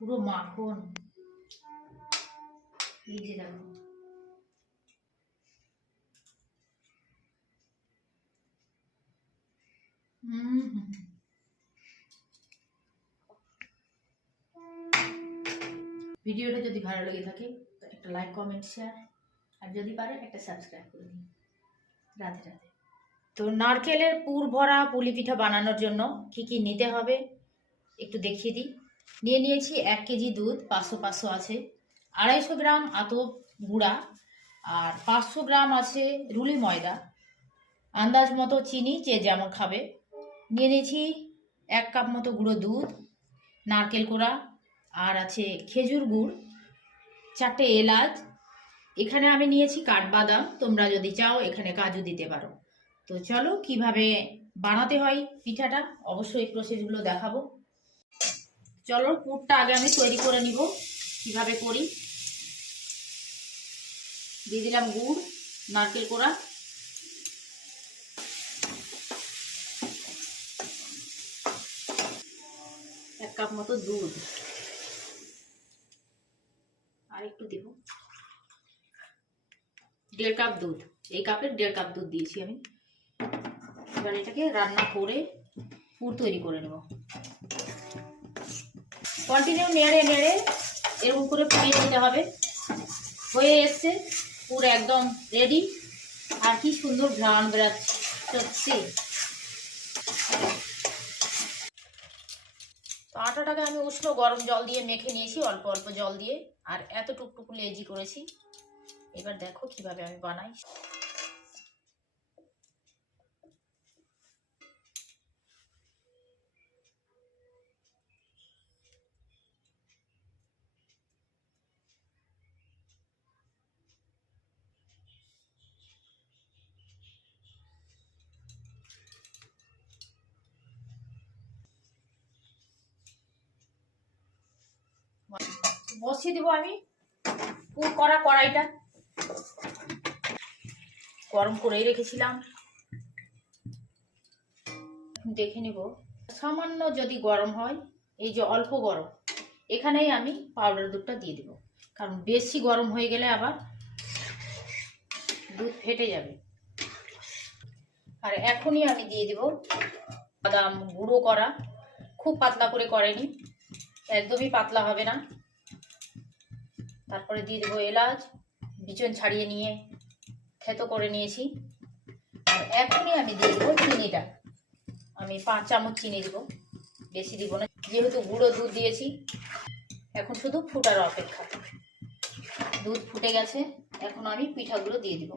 পুরো মাখন। এই যে দেখো, ভিডিওটা যদি ভালো লেগে থাকে তো একটা লাইক, কমেন্ট, শেয়ার, আর যদি পারে একটা সাবস্ক্রাইব করে দিন। রাধে রাধে। তো নারকেলের পুর ভরা পুলি পিঠা বানানোর জন্য কি কি নিতে হবে একটু দেখিয়ে দিই। নিয়েছি 1 কেজি দুধ, 500 আছে, 250 গ্রাম আতপ গুঁড়া, আর 500 গ্রাম আছে রুলি ময়দা, আন্দাজ মতো চিনি, যে যেমন খাবে। নিয়েছি 1 কাপ মতো গুঁড়ো দুধ, নারকেল কোড়া, আর আছে খেজুর গুড়, 4টে এলাচ। এখানে আমি নিয়েছি কাঠবাদাম, তোমরা যদি চাও এখানে কাজু দিতে পারো। তো চলো কিভাবে বানাতে হয় পিঠাটা, অবশ্যই এই প্রসেসগুলো দেখাবো। চলো পুরটা আগে আমি তৈরি করে নিব কিভাবে করি। দিয়ে দিলাম গুড়, নারকেল কোড়া, এক কাপ মতো দুধ, আর একটু দেব, 1.5 কাপ দুধ। এই কাপের 1.5 কাপ দুধ দিয়েছি আমি। এবার এটাকে রান্না করে পুর তৈরি করে নেব। কন্টিনিউ নেড়ে নেড়ে এরকম করে পুড়িয়ে নিতে হবে। হয়ে এসছে পুর, একদম রেডি। আর কি সুন্দর ঘ্রাণ বেরাচ্ছে, সত্যি। তো আটাটাকে আমি উষ্ণ গরম জল দিয়ে মেখে নিয়েছি, অল্প অল্প জল দিয়ে, আর এত টুকটুকু লেজি করেছি। এবার দেখো কিভাবে আমি বানাই। বসিয়ে দিব আমি পুর করা কড়াইটা, গরম করেই রেখেছিলাম। দেখে নিব সামান্য যদি গরম হয়, এই যে অল্প গরম, এখানেই আমি পাউডার দুধটা দিয়ে দেব, কারণ বেশি গরম হয়ে গেলে আবার দুধ ফেটে যাবে। আর এখনই আমি দিয়ে দেব বাদাম গুঁড়ো করা, খুব পাতলা করে করেনি, একদমই পাতলা হবে না। তারপরে দিয়ে দেবো এলাচ, বিচন ছাড়িয়ে নিয়ে থেতো করে নিয়েছি। আর এখনই আমি দিয়ে দেবো চিনিটা, আমি 5 চামচ চিনি দেবো, বেশি দিব না, যেহেতু গুঁড়ো দুধ দিয়েছি। এখন শুধু ফুটার অপেক্ষা। দুধ ফুটে গেছে, এখন আমি পিঠাগুলো দিয়ে দিব।